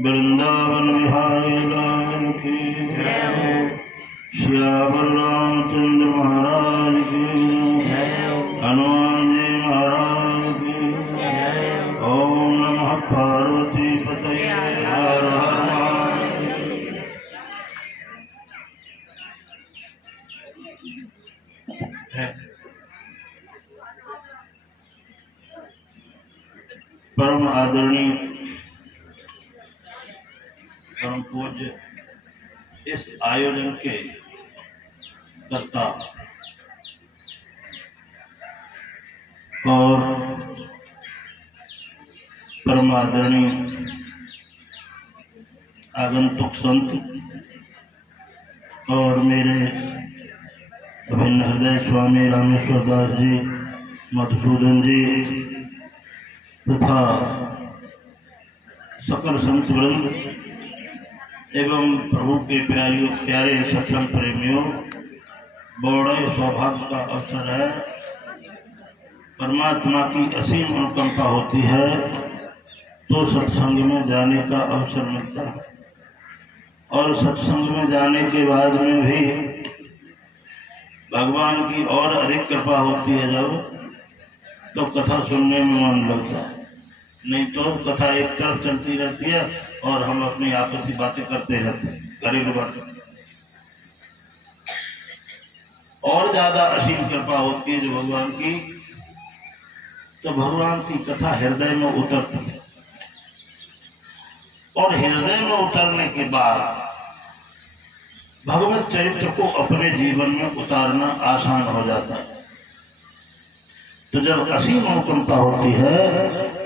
वृंदावन विहारी लाल की जय। श्यावर रामचंद्र महाराज की जय। हनुमान जी महाराज की जय। ओम नमः पार्वती पतये हर हर महादेव। परम आदरणीय परम पूज्य इस आयोजन के कर्ता और परम आदरणीय आगंतुक संत और मेरे अभिन्न हृदय स्वामी रामेश्वर दास जी, मधुसूदन जी तथा सकल संत वृंद एवं प्रभु के प्यारे सत्संग प्रेमियों, बड़े सौभाग्य का अवसर है। परमात्मा की असीम अनुकंपा होती है तो सत्संग में जाने का अवसर मिलता है, और सत्संग में जाने के बाद में भी भगवान की और अधिक कृपा होती है जब तो कथा सुनने में मन लगता है। नहीं तो कथा एक तरफ चलती रहती है और हम अपनी आपसी बातें करते रहते हैं, घरेलू बातें। और ज्यादा असीम कृपा होती है जो भगवान की, तो भगवान की कथा हृदय में उतरती है, और हृदय में उतरने के बाद भगवत चरित्र को अपने जीवन में उतारना आसान हो जाता है। तो जब असीम अनुकंपा होती है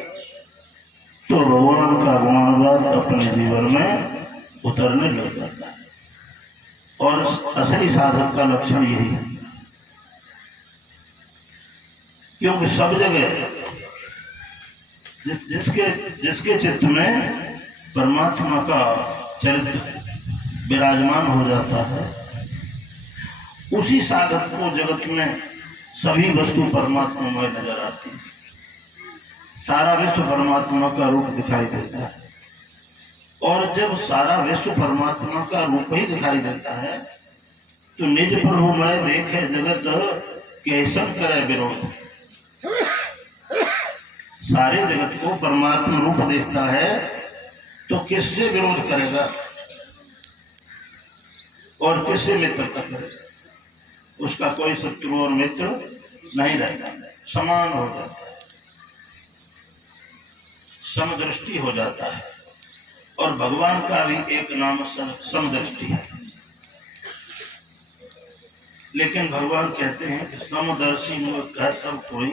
तो भगवान का गुणानुवाद अपने जीवन में उतरने लग जाता है, और असली साधक का लक्षण यही है। क्योंकि सब जगह जिसके चित्त में परमात्मा का चरित्र विराजमान हो जाता है, उसी साधक को जगत में सभी वस्तु परमात्मामय नजर आती है। सारा विश्व परमात्मा का रूप दिखाई देता है, और जब सारा विश्व परमात्मा का रूप ही दिखाई देता है तो निज प्रभुमय देखे जगत कैसन करे विरोध। सारे जगत को परमात्मा रूप देखता है तो किससे विरोध करेगा और किससे मित्रता करेगा? उसका कोई शत्रु और मित्र नहीं रहता, समान हो जाता है, समदृष्टि हो जाता है। और भगवान का भी एक नाम समदृष्टि है। लेकिन भगवान कहते हैं कि समदर्शी मूर्ख है सब कोई,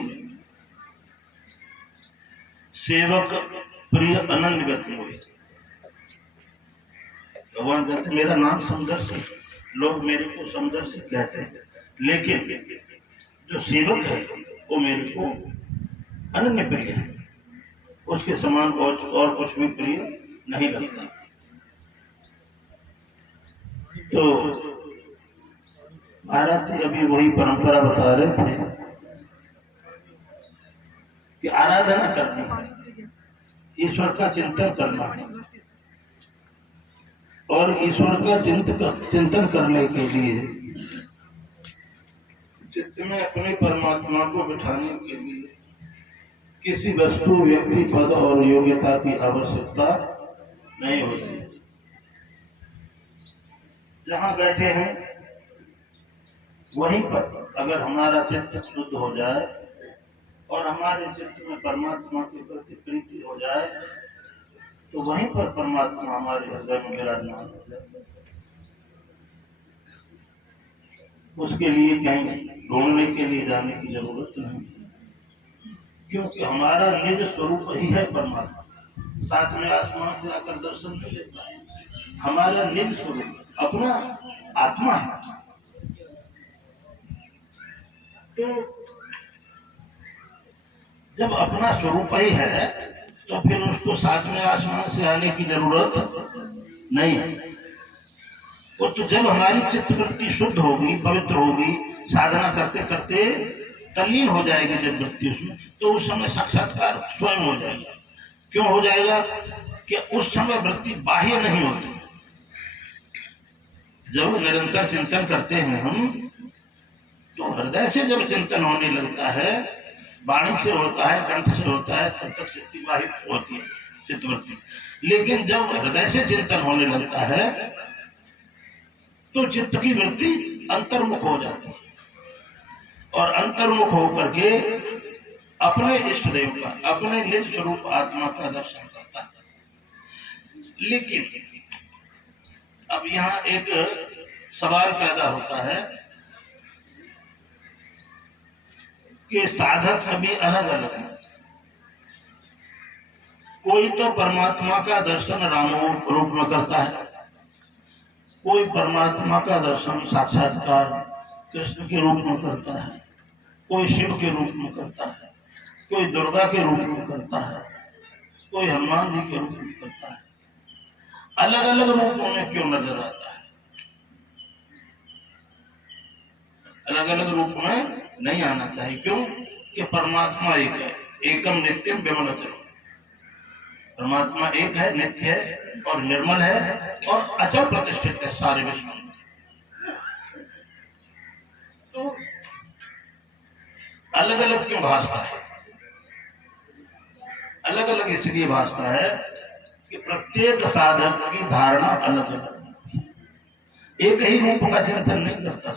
सेवक प्रिय अनन्यगत मोहि। भगवान कहते मेरा नाम समदर्शी, लोग मेरे को समदर्शी कहते हैं, लेकिन जो सेवक है वो मेरे को अनन्य प्रिय है, उसके समान और कुछ भी प्रिय नहीं लगता। तो महाराज जी अभी वही परंपरा बता रहे थे कि आराधना करनी है, ईश्वर का चिंतन करना है, और ईश्वर का चिंतन करने के लिए चित्त में अपने परमात्मा को बिठाने के लिए किसी वस्तु, व्यक्ति, पद और योग्यता की आवश्यकता नहीं होती। जहां बैठे हैं वहीं पर अगर हमारा चित्त शुद्ध हो जाए और हमारे चित्त में परमात्मा के प्रति प्रीति हो जाए तो वहीं पर परमात्मा हमारे हृदय में विराजमान हो जाए। उसके लिए कहीं ढूंढने के लिए जाने की जरूरत नहीं, क्योंकि हमारा निज स्वरूप ही है परमात्मा। साथ में आसमान से आकर दर्शन नहीं लेता है, हमारा निज स्वरूप अपना आत्मा है। तो जब अपना स्वरूप ही है तो फिर उसको साथ में आसमान से आने की जरूरत नहीं है। वो तो जब हमारी चित्तवृत्ति शुद्ध होगी, पवित्र होगी, साधना करते करते तल्लीन हो जाएगी जब वृत्ति उसमें, तो उस समय साक्षात्कार स्वयं हो जाएगा। क्यों हो जाएगा कि उस समय वृत्ति बाह्य नहीं होती। जब निरंतर चिंतन करते हैं हम, तो हृदय से जब चिंतन होने लगता है, वाणी से होता है, कंठ से होता है, तब तक चित्त बाह्य होती है चित्तवृत्ति। लेकिन जब हृदय से चिंतन होने लगता है तो चित्त की वृत्ति अंतर्मुख हो जाती है और अंतर्मुख होकर के अपने इष्ट देव का, अपने निज स्वरूप आत्मा का दर्शन करता है। लेकिन अब यहाँ एक सवाल पैदा होता है कि साधक सभी अलग अलग हैं। कोई तो परमात्मा का दर्शन राम रूप में करता है, कोई परमात्मा का दर्शन साक्षात्कार कृष्ण के रूप में करता है, कोई शिव के रूप में करता है, कोई दुर्गा के रूप में करता है, कोई हनुमान जी के रूप में करता है। अलग अलग रूपों में क्यों नजर आता है? अलग अलग रूप में नहीं आना चाहिए। क्यों? कि परमात्मा एक है, एकम नित्यम विमलचरम। परमात्मा एक है, नित्य है और निर्मल है और अचल प्रतिष्ठित है सारे विश्व में। तो अलग अलग क्यों भासता है? अलग अलग इसलिए भासता है कि प्रत्येक साधक की धारणा अलग अलग, एक ही रूप का चिंतन नहीं करता।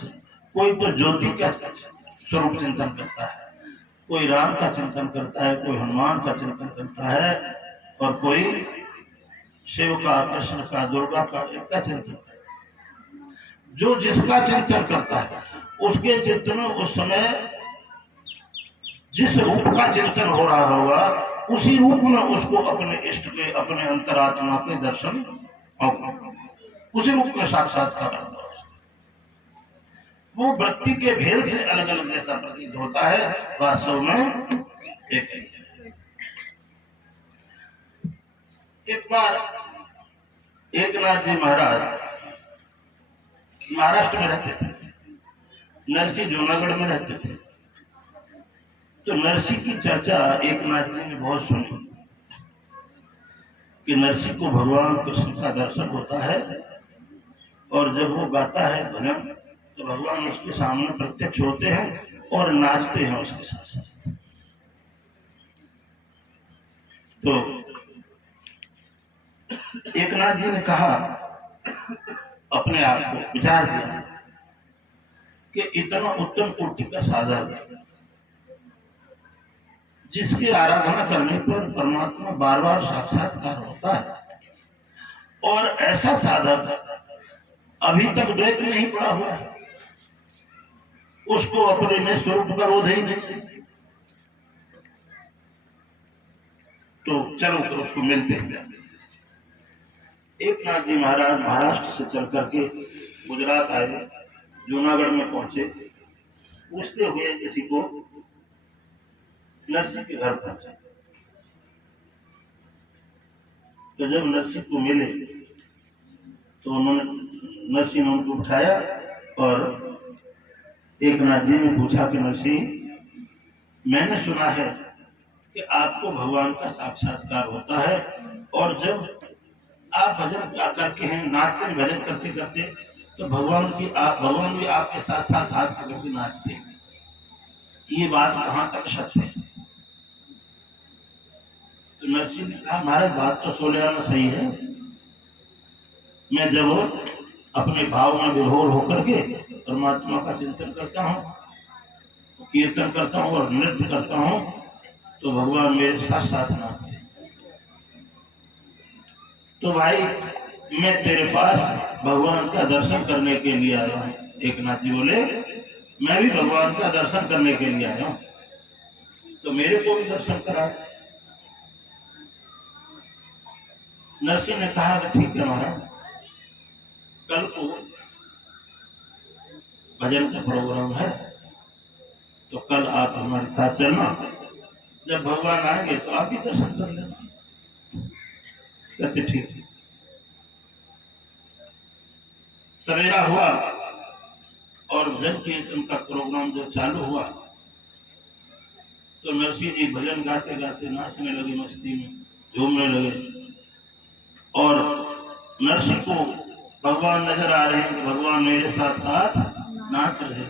कोई तो ज्योति का स्वरूप चिंतन करता है, कोई राम का चिंतन करता है, कोई हनुमान का चिंतन करता है और कोई शिव का, कृष्ण का, दुर्गा का, इनका चिंतन करता है। जो जिसका चिंतन करता है उसके चित्त में उस समय जिस रूप का चिंतन हो रहा होगा, उसी रूप में उसको अपने इष्ट के, अपने अंतरात्मा के दर्शन होगा, उसी रूप में साक्षात्कार होगा। वो वृत्ति के भेद से अलग अलग जैसा प्रतीत होता है, वास्तव में एक ही है। एक बार एकनाथ जी महाराज महाराष्ट्र में रहते थे, नरसी जूनागढ़ में रहते थे। तो नरसी की चर्चा एकनाथ जी ने बहुत सुनी कि नरसी को भगवान कृष्ण का दर्शन होता है और जब वो गाता है भजन तो भगवान उसके सामने प्रत्यक्ष होते हैं और नाचते हैं उसके साथ साथ। तो एकनाथ जी ने कहा, अपने आप को विचार किया कि इतना उत्तम कोटि का साधक जिसकी आराधना करने पर परमात्मा बार बार साक्षात्कार होता है, और ऐसा साधक अभी तक द्वैत में ही पड़ा हुआ है, उसको अपने निज स्वरूप का बोध ही नहीं। तो चलो तो उसको मिलते हैं। एकनाथ जी महाराज महाराष्ट्र से चल करके गुजरात आए, जूनागढ़ में पहुंचे। पूछते हुए किसी को नरसी के घर पहुंचे। तो जब नरसी को मिले तो उन्होंने, नरसी ने उनको उठाया और एकनाथ जी ने पूछा कि नरसी, मैंने सुना है कि आपको भगवान का साक्षात्कार होता है और जब आप भजन करके हैं, नाचते हैं, भजन करते करते, तो भगवान भी आपके साथ साथ हाथ पकड़ के नाचते हैं। ये बात कहाँ तक सत्य है? तो नरसिंह ने कहा, महाराज बात तो सोलह सही है। मैं जब अपने भाव में विभोर होकर के परमात्मा का चिंतन करता हूँ, कीर्तन करता हूँ और नृत्य करता हूँ, तो भगवान मेरे साथ साथ नाचते हैं। तो भाई मैं तेरे पास भगवान का दर्शन करने के लिए आया हूँ। एकनाथ जी बोले, मैं भी भगवान का दर्शन करने के लिए आया हूँ, तो मेरे को भी दर्शन करा। नरसिंह ने कहा कि ठीक है महाराज, कल को भजन का प्रोग्राम है, तो कल आप हमारे साथ चलना। जब भगवान आएंगे तो आप भी दर्शन कर लेना। कहते ठीक है। सवेरा हुआ और भजन कीर्तन का प्रोग्राम जब चालू हुआ तो नरसिंह जी भजन गाते गाते नाचने लगे मस्ती में। झूमने लगे। और नरसिंह को भगवान नजर आ रहे हैं कि भगवान मेरे साथ साथ नाच रहे,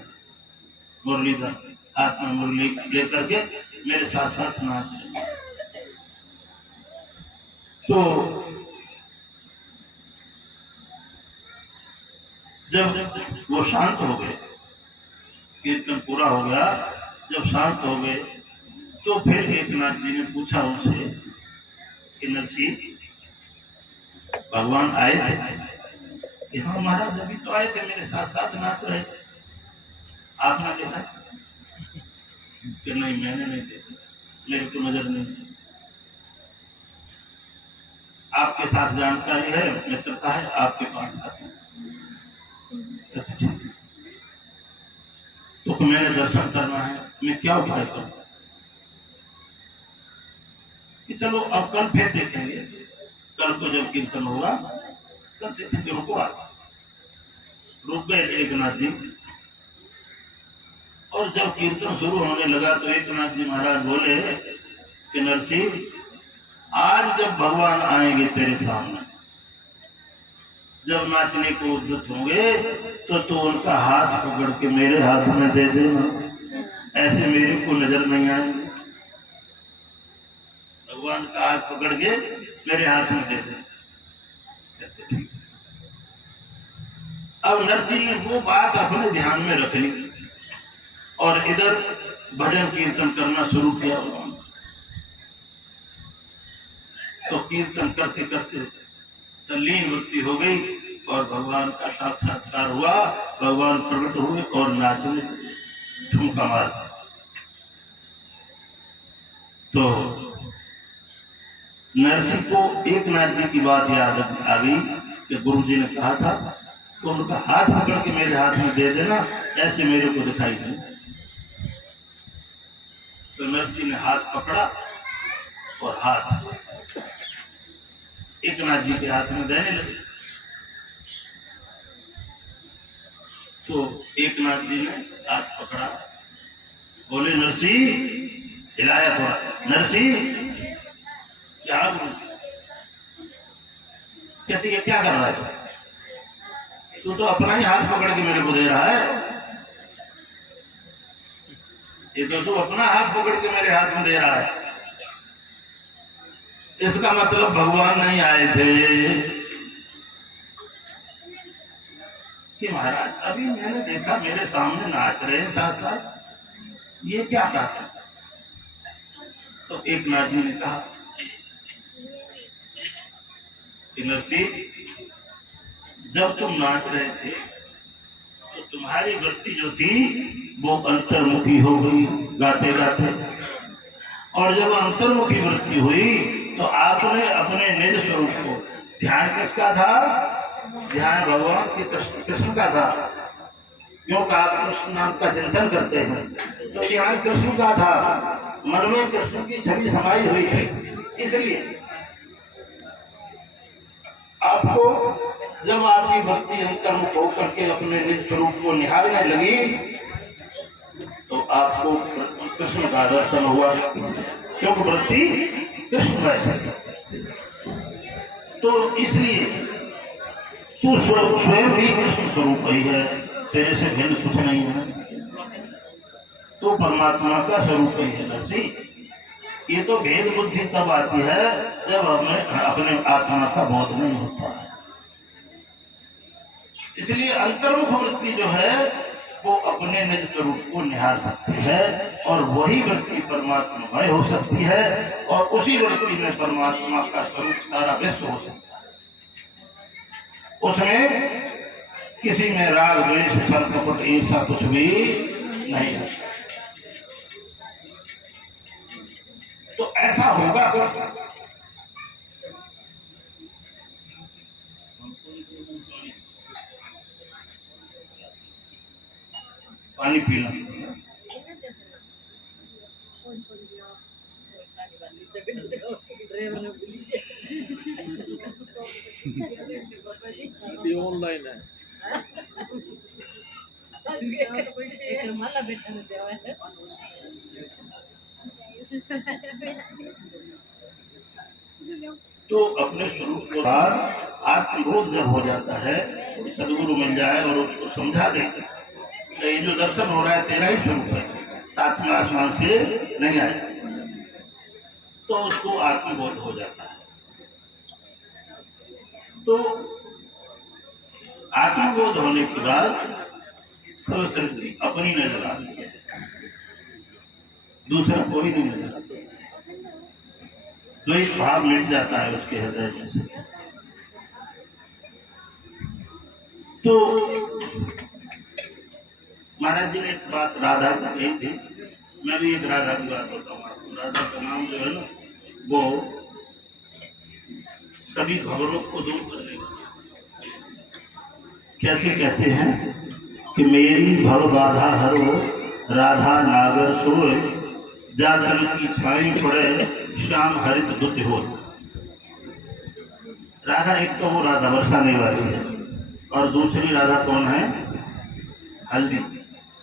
मुरलीधर हाथ में मुरली लेकर के मेरे साथ साथ नाच रहे। तो जब वो शांत हो गए, कीर्तन पूरा हो गया, जब शांत हो गए तो फिर एकनाथ जी ने पूछा उनसे कि नरसिंह, भगवान आए थे? कि हाँ महाराज, अभी तो आए थे, मेरे साथ साथ नाच रहे थे, आपने देखा? कि नहीं, मैंने नहीं देखा, मेरे को नजर नहीं है। आपके साथ जानकारी है, मित्रता है, आपके पास आते हैं। तो मैंने दर्शन करना है, मैं क्या उपाय करूं? कि चलो अब कल फिर देखेंगे, कल को जब कीर्तन होगा कल देखेंगे। रुको, रुक गए एकनाथ जी। और जब कीर्तन शुरू होने लगा तो एकनाथ जी महाराज बोले कि नरसिंह, आज जब भगवान आएंगे तेरे सामने, जब नाचने को उद्युक्त होंगे तो तू उनका हाथ पकड़ के मेरे हाथ में दे देना, ऐसे मेरे को नजर नहीं आएंगे। भगवान का हाथ पकड़ के मेरे हाथ में दे दे। ठीक। अब नरसिंह ने वो बात अपने ध्यान में रख ली और इधर भजन कीर्तन करना शुरू किया। तो कीर्तन करते करते तल्लीन वृत्ति हो गई और भगवान का साक्षात्कार हुआ, भगवान प्रकट हुए और नाचने ठुमका मार। तो नरसिंह को एकनाथ जी की बात याद आ गई कि गुरु जी ने कहा था तो उनका हाथ पकड़ के मेरे हाथ में दे देना, ऐसे मेरे को दिखाई दे। तो नरसिंह ने हाथ पकड़ा और हाथ एकनाथ जी के हाथ में देने लगे। तो एकनाथ जी ने हाथ पकड़ा, बोले नरसिंह, हिलाया थोड़ा, नरसिंह क्या? कहती है क्या कर रहा है? तू तो अपना ही हाथ पकड़ के मेरे को दे रहा है, ये तो तू अपना हाथ पकड़ के मेरे हाथ में दे रहा है। इसका मतलब भगवान नहीं आए थे। कि महाराज अभी मैंने देखा मेरे सामने नाच रहे हैं साथ साथ, ये क्या कहता है? तो एकनाथ जी ने कहा कि नरसिंह, जब तुम नाच रहे थे तो तुम्हारी वृत्ति जो थी वो अंतर्मुखी हो गई गाते गाते, और जब अंतर्मुखी वृत्ति हुई तो आपने अपने निज स्वरूप को, ध्यान किसका था? ध्यान भगवान के कृष्ण का था, क्योंकि आप कृष्ण नाम का चिंतन करते हैं तो ध्यान कृष्ण का था, मन में कृष्ण की छवि समाई हुई थी। इसलिए आपको जब आपकी भक्ति अंतर्मुख होकर के अपने निज स्वरूप को निहारने लगी तो आपको कृष्ण का दर्शन हुआ, क्योंकि वृत्ति कृष्ण में थी। तो इसलिए तू स्वयं भी कृष्ण स्वरूप ही है, तेरे से भिन्न कुछ नहीं है, तो परमात्मा का स्वरूप ही है नरसिंह। ये तो भेद बुद्धि तब आती है जब हमें अपने आत्मा का बोध नहीं होता है। इसलिए अंतर्मुख वृत्ति जो है वो अपने निज स्वरूप को निहार सकती है और वही वृत्ति परमात्मामय हो सकती है और उसी वृत्ति में परमात्मा का स्वरूप सारा विश्व हो सकता है। उसमें किसी में राग द्वेष छल कपट ईर्षा कुछ भी नहीं है। तो ऐसा होगा तो पानी पीना। ऑनलाइन है। तो अपने स्वरूप को आत्मबोध जब हो जाता है, सदगुरु मिल जाए और उसको समझा दे तो ये जो दर्शन हो रहा है तेरा ही स्वरूप है, सातवें आसमान से नहीं आया, तो उसको आत्मबोध हो जाता है। तो आत्मबोध होने के बाद सब सृष्टि अपनी नजर आती है, दूसरा कोई नहीं नजर आता, द्वैत भाव मिट जाता है उसके हृदय में से। तो महाराज जी ने एक बात राधा को कही थी, मैं भी एक राधा की बात बताऊँ आपको। राधा का नाम जो है ना, वो सभी खबरों को दूर करने का। कैसे कहते हैं कि मेरी भव बाधा हरो राधा नागर सोए, जातन की छाई पड़े श्याम हरित दुध हो। राधा एक तो वो राधा बरसाने वाली है, और दूसरी राधा कौन है? हल्दी,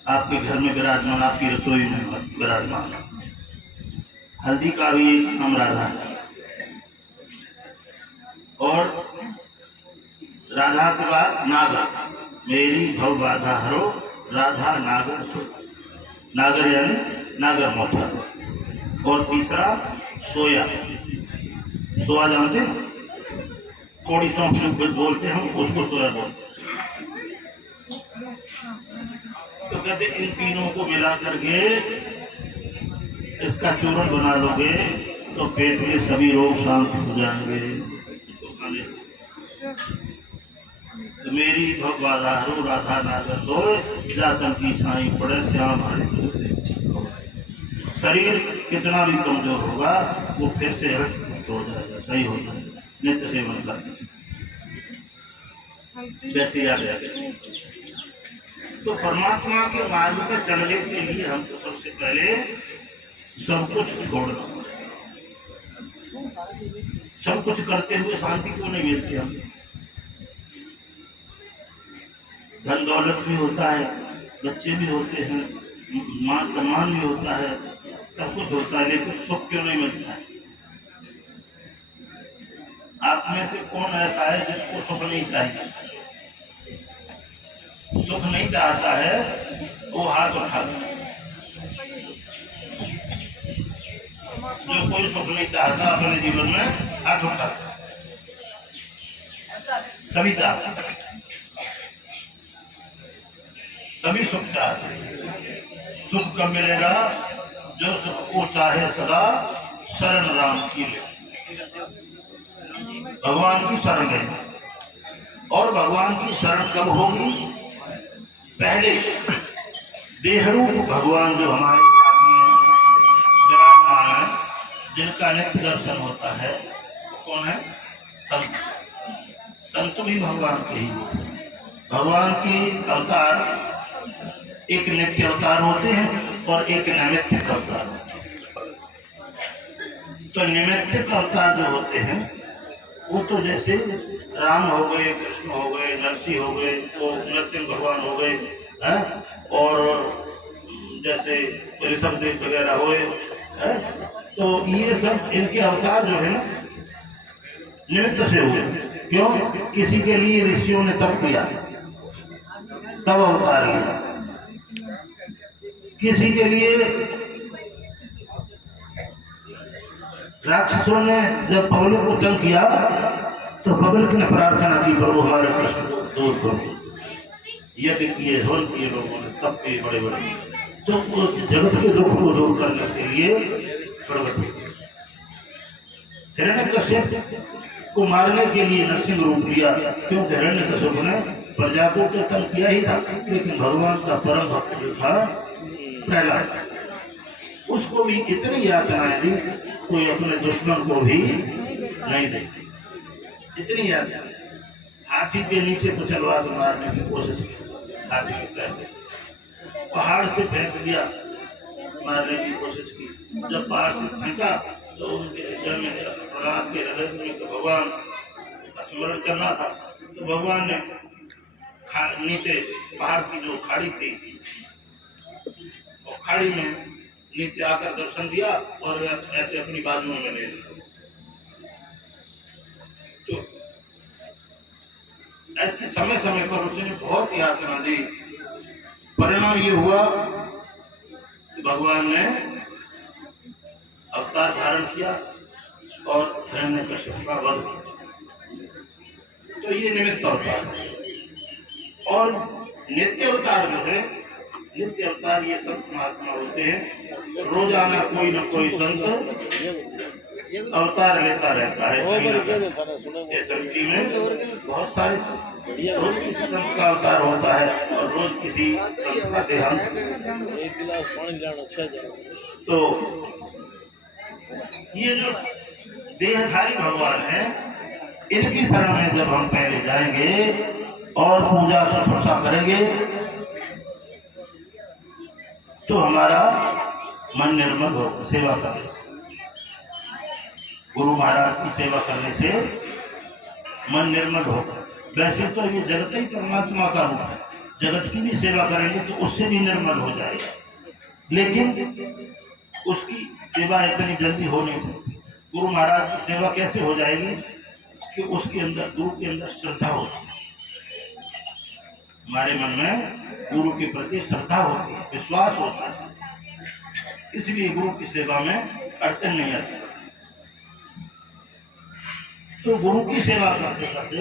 आपके घर में विराजमान, आपकी रसोई में विराजमान। हल्दी का भी एक नाम राधा है। और राधा के बाद नागर, मेरी भव बाधा हरो राधा नागर सो, नागर यानी नागर मोथा। और तीसरा सोया, सोया जानते हैं, कोड़ी सौंप बोलते हैं हम उसको, सोया बोलते हैं। तो कहते इन तीनों को मिला करके इसका चूर्ण बना लोगे तो पेट के सभी रोग शांत हो जाएंगे। तो मेरी भव बाधा हरो राधा नागर सोए, जातन की छाई पड़े श्याम हरित। शरीर कितना भी कमजोर होगा वो फिर से हृष्ट पुष्ट हो जाएगा, सही हो जाएगा नित्य सेवन करने से, जैसे याद आगे। तो परमात्मा के मार्ग पर चलने के लिए हमको सबसे पहले सब कुछ छोड़ना पड़ेगा। सब कुछ करते हुए शांति क्यों नहीं मिलती हमें? धन दौलत भी होता है, बच्चे भी होते हैं, मान सम्मान भी होता है, सब कुछ होता है, लेकिन सुख क्यों नहीं मिलता है? आप में से कौन ऐसा है जिसको सुख नहीं चाहिए? सुख नहीं चाहता है वो हाथ उठा दो। जो कोई सुख नहीं चाहता अपने जीवन में, हाथ उठा दो। सभी चाहते, सभी सुख चाहते। सुख कब मिलेगा? जो सुख को चाहे सदा शरण राम की ले, भगवान की शरण ले। और भगवान की शरण कब होगी? पहले देहरूप भगवान जो हमारे साथ में विराजमान है, जिनका नित्य दर्शन होता है, कौन है? संत। संत भी भगवान के ही, भगवान के अवतार एक नित्य अवतार होते हैं और एक नैमित्तिक अवतार होते हैं। तो निमित्तिक अवतार जो होते हैं वो तो जैसे राम हो गए, कृष्ण हो गए, नरसिंह हो गए, तो नरसिंह भगवान हो गए हैं, और जैसे ऋषभदेव वगैरह हुए हैं, तो ये सब इनके अवतार जो है ना निमित्त से हुए। क्यों? किसी के लिए ऋषियों ने तप किया तब अवतार लिया, किसी के लिए राक्षसों ने जब पवनों को तंग किया तो पवन ने प्रार्थना की, प्रभु हमारे कष्ट को दूर करो। यज्ञ किए, हवन किए लोगों ने, तप किए बड़े बड़े, तो जगत के दुख को दूर करने के लिए प्रकट हुए। हिरण्यकश्यप को मारने के लिए नरसिंह रूप लिया, क्योंकि हिरण्यकश्यप ने प्रजा को तो तंग किया ही था, लेकिन भगवान का परम भक्त जो था प्रहलाद, उसको भी इतनी यातनाएं दी, कोई अपने दुश्मन को भी नहीं दे, इतनी यातनाएं। हाथी के नीचे को चलवा के मारने की कोशिश की, हाथी के पैर के नीचे, पहाड़ से फेंक दिया, मारने की कोशिश की। जब पहाड़ से फेंका तो उनके हृदय में, प्रहलाद के हृदय में तो भगवान का स्मरण चल रहा था, तो भगवान ने नीचे पहाड़ की जो खाड़ी थी, और खाड़ी में नीचे आकर दर्शन दिया और ऐसे अपनी बाजुओं में ले लिया। तो ऐसे समय समय पर उसने बहुत यातना दी। परिणाम ये हुआ कि भगवान ने अवतार धारण किया और हिरण्यकश्यप का वध किया। तो ये निमित्त अवतार और नित्य अवतार जो है, नित्य अवतार ये संत महात्मा होते हैं। रोजाना कोई न कोई संत अवतार लेता रहता है। इस सृष्टि में बहुत सारे रोज किसी संत का अवतार होता है और रोज किसी संत का देहांत। तो ये जो देहधारी भगवान है, इनकी शरण में जब हम पहले जाएंगे और पूजा शुश्रूषा करेंगे तो हमारा मन निर्मल होगा। सेवा करने से, गुरु महाराज की सेवा करने से मन निर्मल होगा। वैसे तो ये जगत ही परमात्मा का रूप है, जगत की भी सेवा करेंगे तो उससे भी निर्मल हो जाएगा, लेकिन उसकी सेवा इतनी जल्दी हो नहीं सकती। गुरु महाराज की सेवा कैसे हो जाएगी कि उसके अंदर, गुरु के अंदर श्रद्धा होती है। हमारे मन में गुरु के प्रति श्रद्धा होती है, विश्वास होता है, इसलिए गुरु की सेवा में अड़चन नहीं आती। तो गुरु की सेवा करते करते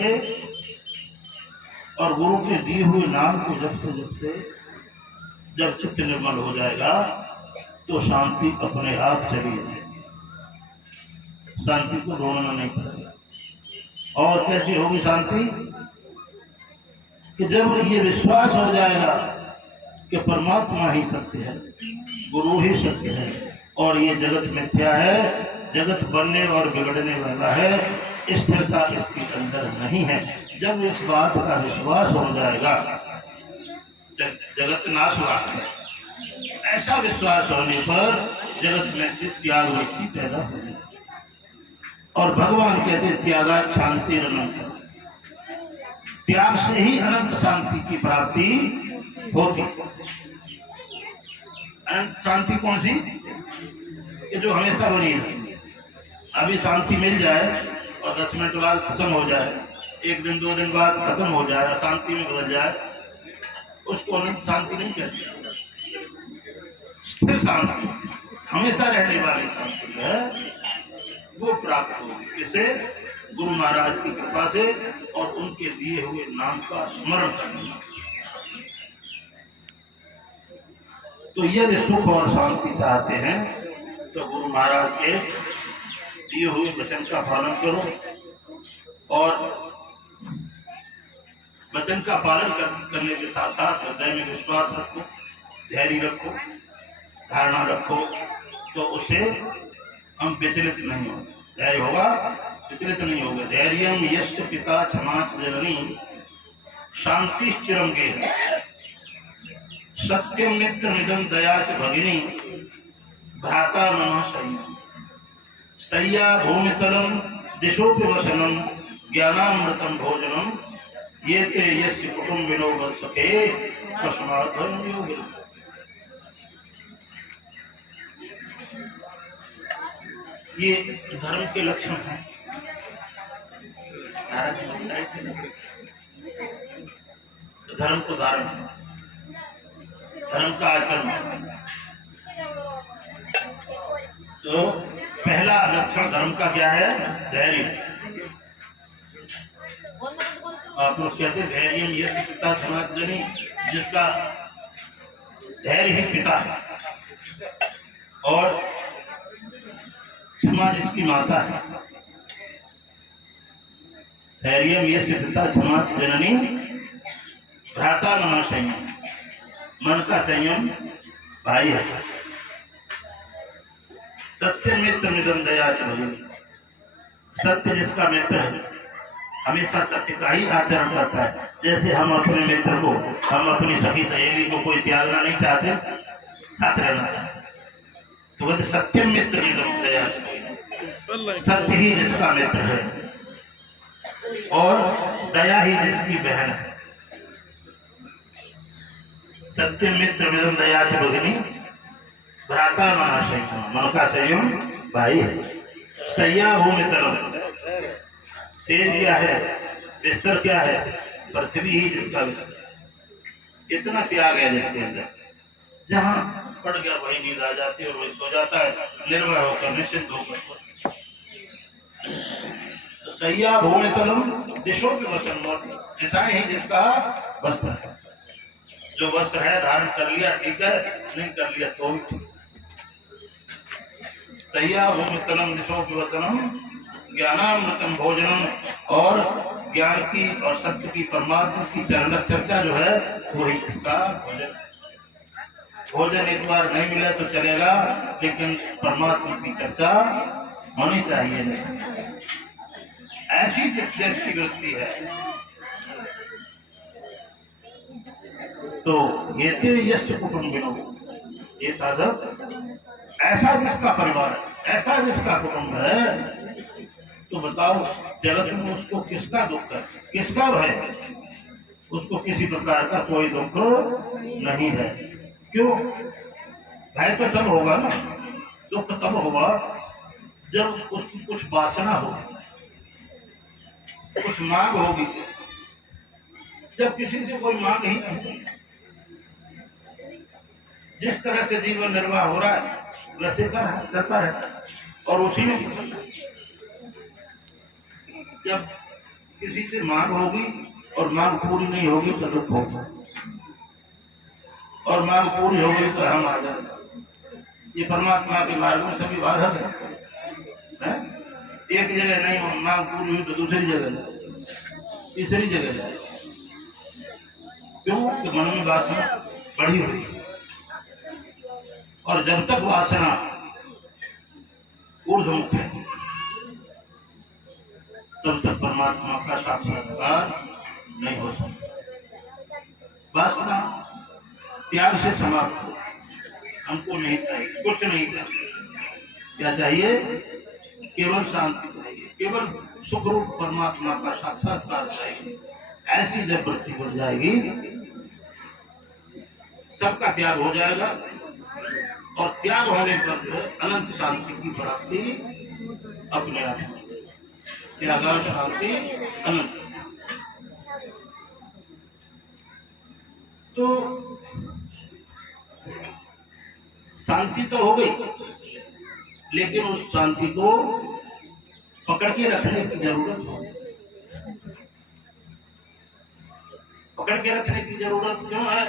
और गुरु के दिए हुए नाम को जपते जपते जब चित्त निर्मल हो जाएगा तो शांति अपने आप चली जाएगी। शांति को ढूंढना नहीं पड़ेगा। और कैसी होगी शांति कि जब ये विश्वास हो जाएगा कि परमात्मा ही सत्य है, गुरु ही सत्य है और ये जगत मिथ्या है, जगत बनने और बिगड़ने वाला है, स्थिरता इसके अंदर नहीं है। जब इस बात का विश्वास हो जाएगा, जगत नाशवान है, ऐसा विश्वास होने पर जगत में से त्याग वृत्ति पैदा हो जाएगी। और भगवान कहते त्यागा शांति अनंत, त्याग से ही अनंत शांति की प्राप्ति होती। अनंत शांति कौन सी कि जो हमेशा बनी रहे। अभी शांति मिल जाए और 10 मिनट बाद खत्म हो जाए, 1 दिन 2 दिन बाद खत्म हो जाए, अशांति में बदल जाए, उसको अनंत शांति नहीं कहते। स्थिर शांति, हमेशा रहने वाली शांति है, वो प्राप्त होगी। किसे? गुरु महाराज की कृपा से और उनके दिए हुए नाम का स्मरण करने। तो यदि सुख और शांति चाहते हैं तो गुरु महाराज के दिए हुए वचन का पालन करो और वचन का पालन करने के साथ साथ हृदय में विश्वास रखो, धैर्य रखो, धारणा रखो, तो उससे हम विचलित नहीं होंगे। धैर्य होगा, विचलित नहीं होगा। धैर्यम यश्च पिता क्षमाच जननी शांतिश्चिरम के सत्यम मित्र मिदम दयाच भगिनी भ्राता मनः संयम सय्या भूमितलम दिशोपि वसनम ज्ञानामृतम भोजनम ये ते यस्य कुटुंबिनो बल सखे तस्मात् धर्म योग। ये धर्म के लक्षण हैं। धर्म को धारण, धर्म का आचरण। तो पहला लक्षण धर्म का क्या है? धैर्य। आप लोग कहते हैं धैर्य यस्य पिता क्षमा जनी, जिसका धैर्य ही पिता है और क्षमा जिसकी माता है। धैर्यम यस्य पिता क्षमा जननी भ्राता मनः संयम, मन का संयम भाई है। सत्य मित्र मिदम दया च भगिनी, सत्य जिसका मित्र है हमेशा सत्य का ही आचरण करता है। जैसे हम अपने मित्र को, हम अपनी सखी सहेली को कोई त्यागना नहीं चाहते, साथ रहना चाहते, तो कहते सत्य मित्र मिदम दया च भगिनी, सत्य ही जिसका मित्र है और दया ही जिसकी बहन है। सत्य मित्र मिदम दया च भगिनी भ्राता मनः संयम, मन का संयम भाई है। सय्या भूमितलम, शेष क्या है, बिस्तर क्या है, पृथ्वी ही जिसका बिस्तर। इतना त्याग है जिसके अंदर, जहां पड़ गया वही नींद आ जाती है और वही सो जाता है, निर्भय होकर निश्चिंत होकर। तो सैया भूमि तलम दिशो पे वसन, दिशाएं ही जिसका वस्त्र है। जो वस्त्र है धारण कर लिया ठीक है, नहीं कर लिया तो भी ठीक। सैया भूमि तलम दिशो पे वसनम ज्ञानामृतम भोजनम, और ज्ञान की और सत्य की परमात्मा की चरण चर्चा जो है वही इसका भोजन। भोजन एक बार नहीं मिला तो चलेगा, लेकिन परमात्मा की चर्चा होनी चाहिए। ऐसी जिस देश की वृत्ति है, तो ये यश कुटुंबिनो, ये साधक ऐसा जिसका परिवार है, ऐसा जिसका कुटुंब है, तो बताओ जगत में उसको किसका दुख है, किसका भय है? उसको किसी प्रकार का कोई दुख नहीं है। क्यों? भय तो तब होगा ना, दुख तब होगा जब उसकी कुछ वासना होगी, कुछ मांग होगी। जब किसी से कोई मांग ही नहीं, जिस तरह से जीवन निर्वाह हो रहा है वैसे कर चलता रहता है, और उसी में जब किसी से मांग होगी और मांग पूरी नहीं होगी तो दुख होगा, और मांग पूरी होगी तो हम आ जाएंगे। ये परमात्मा के मार्ग में सभी बाधक है। एक जगह नहीं मांग पूरी हुई तो दूसरी जगह जाए, तीसरी जगह जाए। क्यों? कि मन में वासना बढ़ी हुई है, और जब तक वासना ऊर्ध्वमुख है तब तक परमात्मा का साक्षात्कार नहीं हो सकता। वासना त्याग से समाप्त हो। हमको नहीं चाहिए, कुछ नहीं चाहिए। क्या चाहिए? केवल शांति चाहिए, केवल सुखरूप परमात्मा का साक्षात्कार चाहिए। ऐसी जब वृत्ति बन जाएगी, सबका त्याग हो जाएगा, और त्याग होने पर जो है अनंत शांति की प्राप्ति अपने आप हो। त्याग शांति अनंत। तो शांति तो हो गई, लेकिन उस शांति को पकड़ के रखने की जरूरत हो। पकड़ के रखने की जरूरत क्यों है?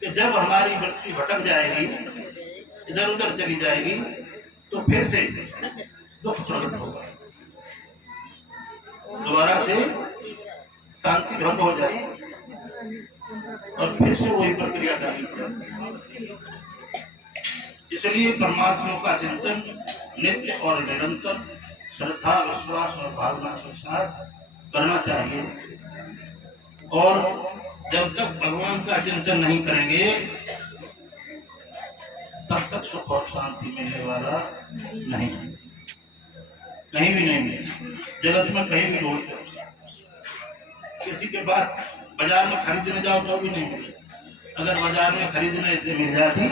कि जब हमारी वृत्ति भटक जाएगी, इधर उधर चली जाएगी, तो फिर से दुख प्रकट होगा, दोबारा से शांति भंग हो जाए, और फिर से वही प्रक्रिया करनी पड़ेगी। इसलिए परमात्मा का चिंतन नित्य और निरंतर श्रद्धा, विश्वास और भावना के साथ करना चाहिए। और जब तक भगवान का चिंतन नहीं करेंगे, तब तक सुख और शांति मिलने वाला नहीं, कहीं भी नहीं मिले। जगत में कहीं भी ढूंढते, किसी के पास बाजार में खरीदने जाओ तो भी नहीं मिले। अगर बाजार में खरीदने से मिल जाती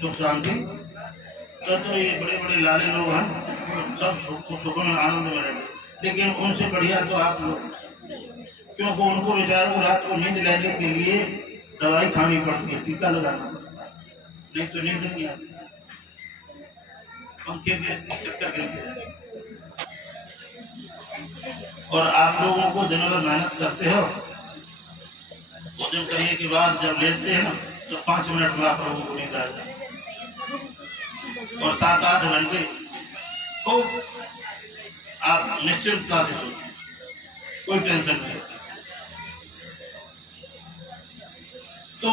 सुख शांति, तो ये बड़े बड़े लाले लोग हैं, सब सुकून आनंद में रहते। लेकिन उनसे बढ़िया तो आप लोग, क्योंकि उनको बेचारों को रात को नींद लेने के लिए दवाई खानी पड़ती है, टीका लगाना पड़ता है, नहीं तो नींद नहीं आती, पंखे के चक्कर गिनते हैं। और आप लोगों को दिन भर मेहनत करते हो, भोजन करने के बाद जब लेटते हैं ना, तो 5 मिनट में आप लोगों को नींद आ जाए, और 7-8 घंटे तो आप निश्चिंतता से सोते, कोई टेंशन नहीं। तो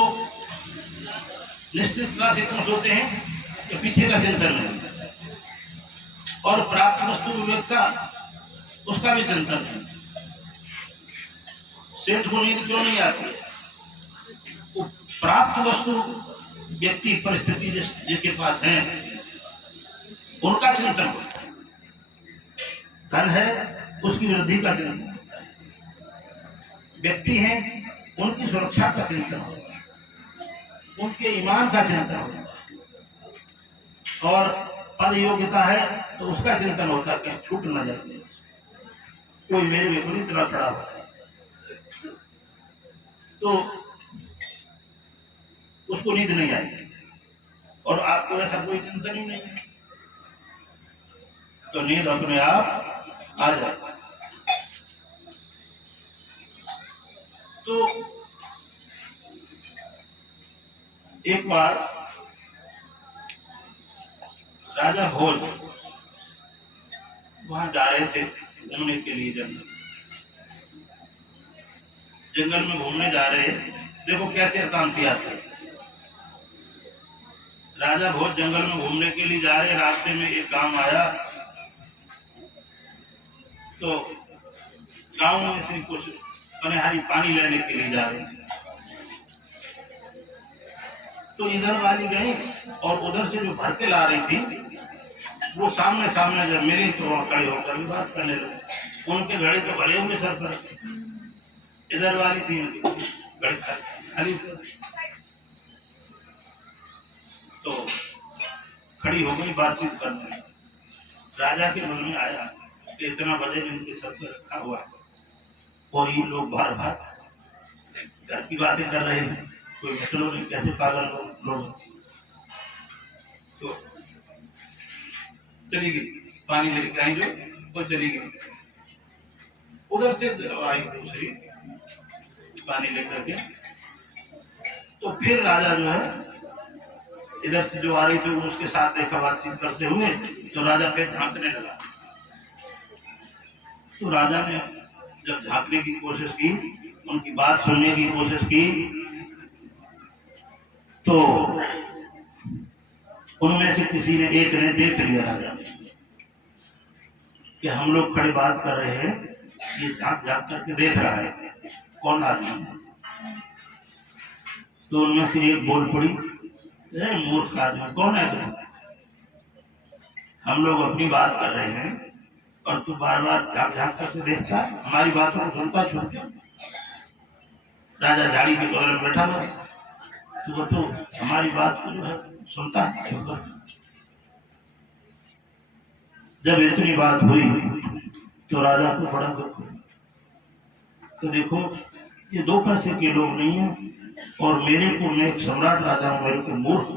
निश्चितता से क्यों सोते हैं? कि पीछे का चिंतन नहीं, और प्राप्त वस्तु विवेक का उसका भी चिंतन है। सेठ को नींद क्यों नहीं आती है? प्राप्त वस्तु व्यक्ति परिस्थिति जिसके पास है उनका चिंतन होता है। धन है उसकी वृद्धि का चिंतन होता है, व्यक्ति है उनकी सुरक्षा का चिंतन होता है, उनके ईमान का चिंतन होता है, और पद योग्यता है तो उसका चिंतन होता है कि छूट न जाए। कोई मेरे विपरीत ना खड़ा हो, तो उसको नींद नहीं आई, और आपको ऐसा कोई चिंतन ही नहीं है, तो नींद अपने आप आ जाए। तो एक बार राजा भोज वहां जा रहे थे घूमने के लिए, जंगल में घूमने जा रहे। देखो कैसे अशांति आती है। राजा भोज जंगल में घूमने के लिए जा रहे, रास्ते में एक गांव आया, तो गांव में से कुछ पनिहारी पानी लेने के लिए जा रहे थे, तो इधर वाली गई और उधर से जो भर के ला रही थी वो सामने सामने जब मिली तो वहां खड़े होकर भी बात करने लगे। उनके घड़े तो भरे होंगे सर पर, इधर वाली थी घड़े खाली, तो खड़ी हो गई बातचीत करने। राजा के मन में आया कि इतना बजे इनके सर पर रखा हुआ है और ये लोग बार बार घर की बातें कर रहे हैं, कोई मतलब नहीं, कैसे पागल लोग। तो चली गई, पानी लेके आई जो, वो चली गई। उधर से आई दूसरी पानी लेकर के, तो फिर राजा जो है इधर से जो आ रही थी उसके साथ देखा बातचीत करते हुए, तो राजा फिर झांकने लगा। तो राजा ने जब झांकने की कोशिश की, उनकी बात सुनने की कोशिश की, तो उनमें से किसी ने, एक ने देख लिया राजा कि हम लोग खड़े बात कर रहे हैं, ये झांक झांक करके देख रहा है कौन आदमी है। तो उनमें से एक बोल पड़ी, मूर्ख आदमी कौन है तुम? हम लोग अपनी बात कर रहे हैं और तू बार बार झांक झांक करके देखता, हमारी बातों को सुनता छूट गया। राजा झाड़ी के बगल में बैठा हुआ, तो हमारी बात को जो है सुनता है छूट कर। जब इतनी बात हुई तो राजा को बड़ा दुख हुआ। तो देखो ये दो पैसे के लोग नहीं है, और मेरे को, मैं एक सम्राट राजा हूं, मेरे को मूर्ख,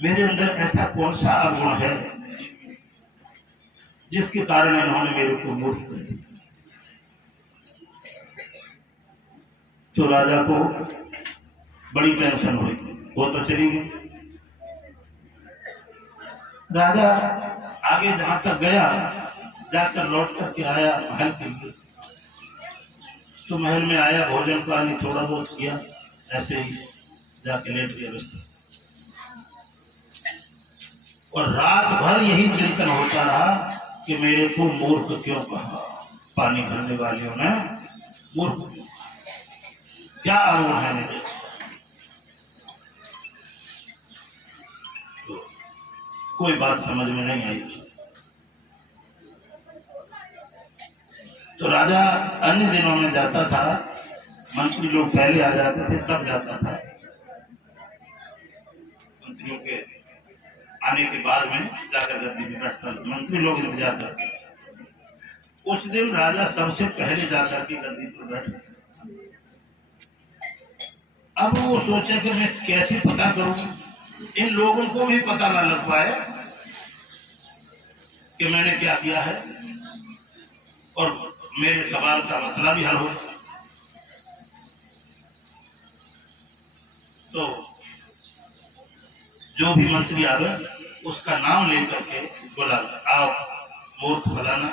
मेरे अंदर ऐसा कौन सा अवगुण है जिसके कारण इन्होंने मेरे को मूर्ख किया। तो राजा को बड़ी टेंशन हुई, वो तो चली गई। राजा आगे जहां तक गया, जाकर लौट करके आया महल के लिए। तो महल में आया, भोजन पानी थोड़ा बहुत किया, ऐसे ही जाके लेट गया बिस्तर। और रात भर यही चिंतन होता रहा कि मेरे को मूर्ख क्यों कहा, पानी भरने वालियों ने मूर्ख, क्या अवगुण है मेरे। तो कोई बात समझ में नहीं आई। तो राजा अन्य दिनों में जाता था, मंत्री लोग पहले आ जाते थे तब जाता था, मंत्रियों के आने के बाद में जाकर गद्दी में बैठता, मंत्री लोग इंतजार करते। उस दिन राजा सबसे पहले जाकर के गद्दी पर बैठ गया। अब वो सोचा कि मैं कैसे पता करूं, इन लोगों को भी पता ना लग पाए कि मैंने क्या किया है, और मेरे सवाल का मसला भी हल हो। तो जो भी मंत्री आवे उसका नाम लेकर के बोला, आओ मूर्ख फलाना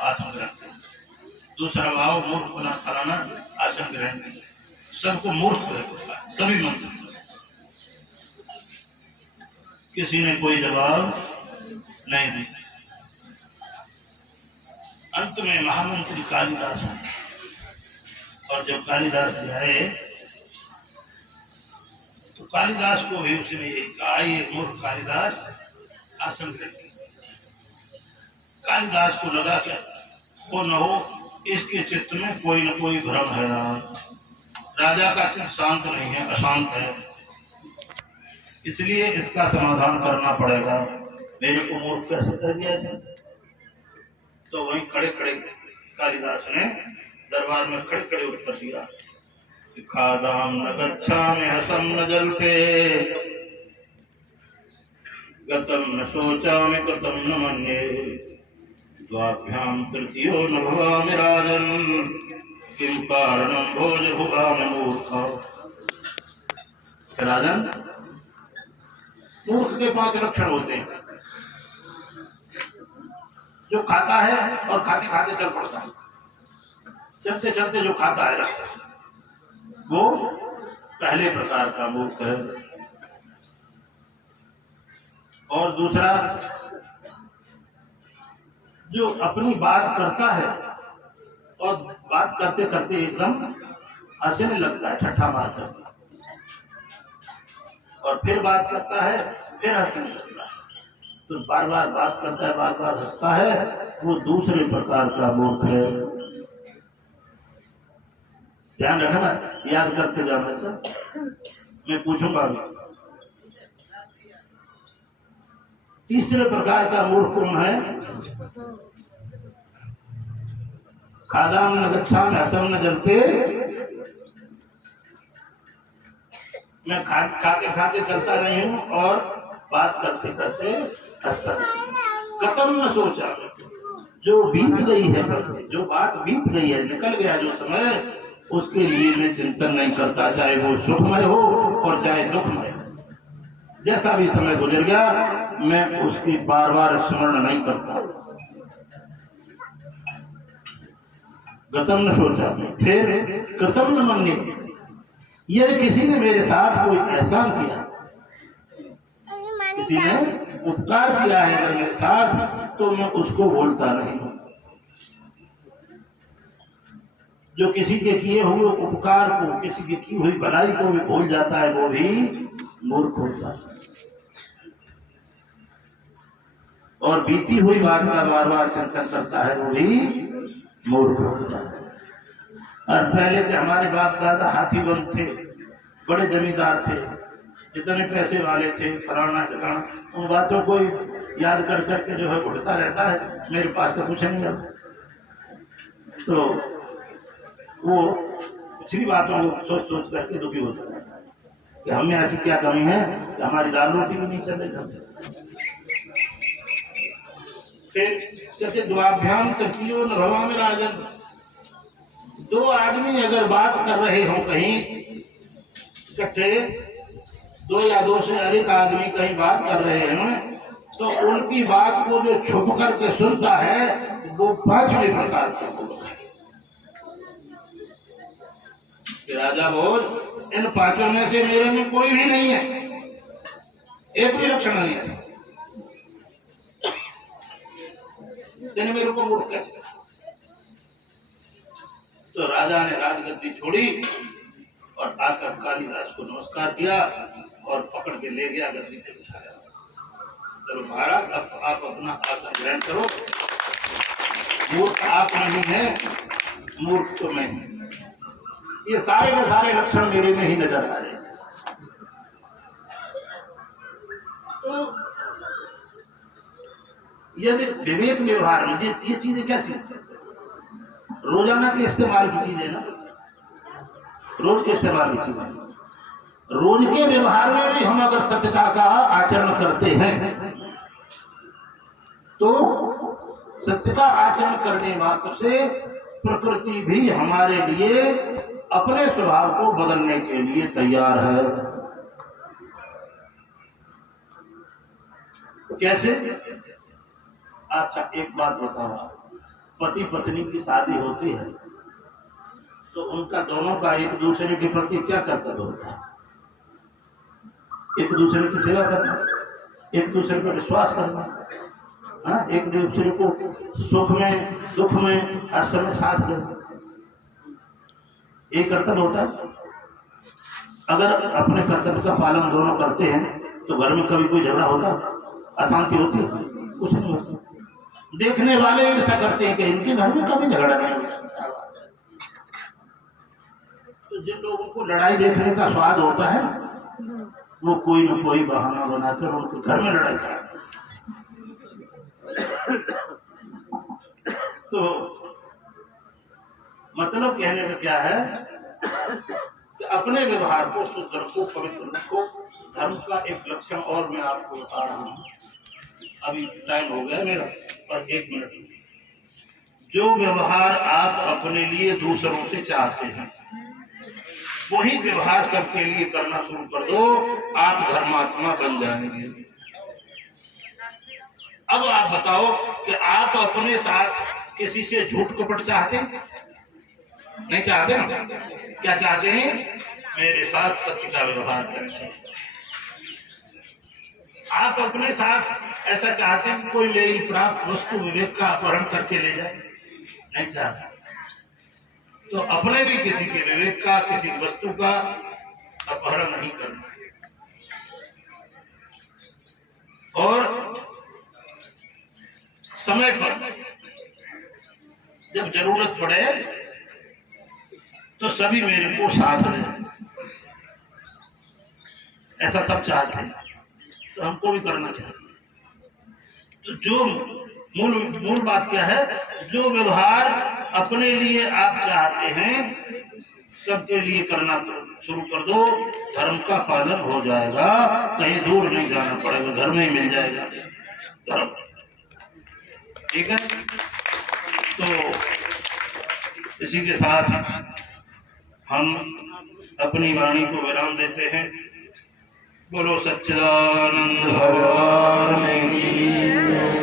आसन ग्रहण करें, दूसरा आओ मूर्ख फलाना आसन ग्रहण करें। सबको मूर्ख बोला, सभी मंत्री। किसी ने कोई जवाब नहीं दिया। अंत में महामंत्री कालिदास आए, और जब कालिदास आए तो कालिदास को भी उसने यही कहा, ये मूर्ख कालिदास आसन ग्रहण किया। कालिदास को लगा कि वो न हो इसके चित्त में कोई न कोई भ्रम है, राजा का चित्त शांत नहीं है, अशांत है, इसलिए इसका समाधान करना पड़ेगा। मेरे को मूर्ख कैसे कर दिया जाए। तो वहीं खड़े खड़े कालिदास ने दरबार में खड़े खड़े उत्तर दिया, खादाम न गच्छामि हसं न जल्पे, गतं न शोचामि कृतं न मन्ये, द्वाभ्यां तृतीयो न भवामि राजन्, किं कारणं भोजभुगामि मूर्खा। राजन, मूर्ख के 5 लक्षण होते हैं, जो खाता है और खाते खाते चल पड़ता है, चलते चलते जो खाता है रास्ते, वो पहले प्रकार का मूर्ख है। और दूसरा, जो अपनी बात करता है और बात करते करते एकदम हंसने लगता है, ठट्ठा मार करता है, और फिर बात करता है, फिर हंसने लगता है, तो बार बार बात करता है, बार बार हंसता है, वो दूसरे प्रकार का मूर्ख है। ध्यान रखना, याद करते जाना। सर मैं पूछूंगा अभी, तीसरे प्रकार का मूर्ख कौन है? खादाम न गच्छामि हसं न जल्पे, मैं खाते खाते चलता नहीं हूं और बात करते करते हंसता नहीं। गतम न सोचा, जो बीत गई है, जो बात बीत गई है, निकल गया जो समय, उसके लिए मैं चिंतन नहीं करता, चाहे वो सुखमय हो और चाहे दुखमय हो। जैसा भी समय गुजर गया, मैं उसकी बार बार स्मरण नहीं करता। गतम न सोचा, फिर कृतम न मन्ये, यदि किसी ने मेरे साथ कोई एहसान किया, किसी ने उपकार किया है अगर मेरे साथ, तो मैं उसको भूलता नहीं हूं। जो किसी के किए हुए उपकार को, किसी की की हुई भलाई को भी भूल जाता है, वो भी मूर्ख होता है। और बीती हुई बात का बार बार चिंतन करता है, वो भी मूर्ख होता है। और पहले के हमारे बाप दादा हाथीबंद थे, बड़े जमींदार थे, इतने पैसे वाले थे, फलाना ठिकाना, उन बातों को याद कर करके जो है उठता रहता है, मेरे पास तो कुछ नहीं है। तो वो पिछली बातों को सोच सोच करके दुखी होता रहता है कि हमें ऐसी क्या कमी है कि हमारी दाल रोटी भी नहीं चले घर से। फिर कहते द्वाभ्याम तृतीयो न भवामि राजन, 2 आदमी अगर बात कर रहे हो कहीं इकट्ठे, 2 या 2 से अधिक आदमी कहीं बात कर रहे हैं, तो उनकी बात को जो छुप करके सुनता है, वो 5वें प्रकार का मूर्ख है। राजा बोल, इन 5 में से मेरे में कोई भी नहीं है, एक भी लक्षण नहीं है, तेने मेरे को मूर्ख कैसे कहा? तो राजा ने राजगद्दी छोड़ी और आकर कालिदास को नमस्कार किया और पकड़ के ले गया, गद्दी पे बिठाया। चलो महाराज, अब आप अपना आसन ग्रहण करो। मूर्ख आप नहीं है, मूर्ख तो मैं हूं। ये सारे के सारे लक्षण मेरे में ही नजर आ रहे हैं। तो यदि विवेक व्यवहार में ये चीजें कैसी रोजाना के इस्तेमाल की चीजें ना, रोज के इस्तेमाल की चीजें, रोज के व्यवहार में भी हम अगर सत्यता का आचरण करते हैं, तो सत्य का आचरण करने मात्र से प्रकृति भी हमारे लिए अपने स्वभाव को बदलने के लिए तैयार है। कैसे? अच्छा एक बात बताओ, पति पत्नी की शादी होती है तो उनका दोनों का एक दूसरे के प्रति क्या कर्तव्य होता है? एक दूसरे की सेवा करना, एक दूसरे पर विश्वास करना, हाँ, एक दूसरे को सुख में दुख में हर समय साथ देना, एक कर्तव्य होता है। अगर अपने कर्तव्य का पालन दोनों करते हैं तो घर में कभी कोई झगड़ा होता, अशांति होती है? कुछ नहीं होती। देखने वाले ऐसा करते हैं कि इनके घर में कभी झगड़ा नहीं होता। तो जिन लोगों को लड़ाई देखने का स्वाद होता है, वो कोई न कोई बहाना बनाकर उनके घर में लड़ाई कराते हैं। तो मतलब कहने का क्या है कि अपने व्यवहार को शुद्ध रखो, पवित्र रखो। धर्म का एक लक्षण और मैं आपको बता रहा हूँ, अभी टाइम हो गया मेरा, पर 1 मिनट। जो व्यवहार आप अपने लिए दूसरों से चाहते हैं, वही व्यवहार सबके लिए करना शुरू कर दो, आप धर्मात्मा बन जाएंगे। अब आप बताओ कि आप अपने साथ किसी से झूठ कपट चाहते हैं? नहीं चाहते ना? क्या चाहते हैं? मेरे साथ सत्य का व्यवहार करें। आप अपने साथ ऐसा चाहते हैं कोई मेरी प्राप्त वस्तु विवेक का अपहरण करके ले जाए? नहीं चाहते। तो अपने भी किसी के विवेक का, किसी वस्तु का अपहरण नहीं करना। और समय पर जब जरूरत पड़े तो सभी मेरे को साथ दें, ऐसा सब चाहते हैं, तो हमको भी करना चाहिए। तो जो मूल बात क्या है, जो व्यवहार अपने लिए आप चाहते हैं सबके लिए करना शुरू कर दो, धर्म का पालन हो जाएगा, कहीं दूर नहीं जाना पड़ेगा, घर में ही मिल जाएगा धर्म। ठीक है, तो इसी के साथ हम अपनी वाणी को विराम देते हैं। बोलो सच्चिदानंद भगवान की।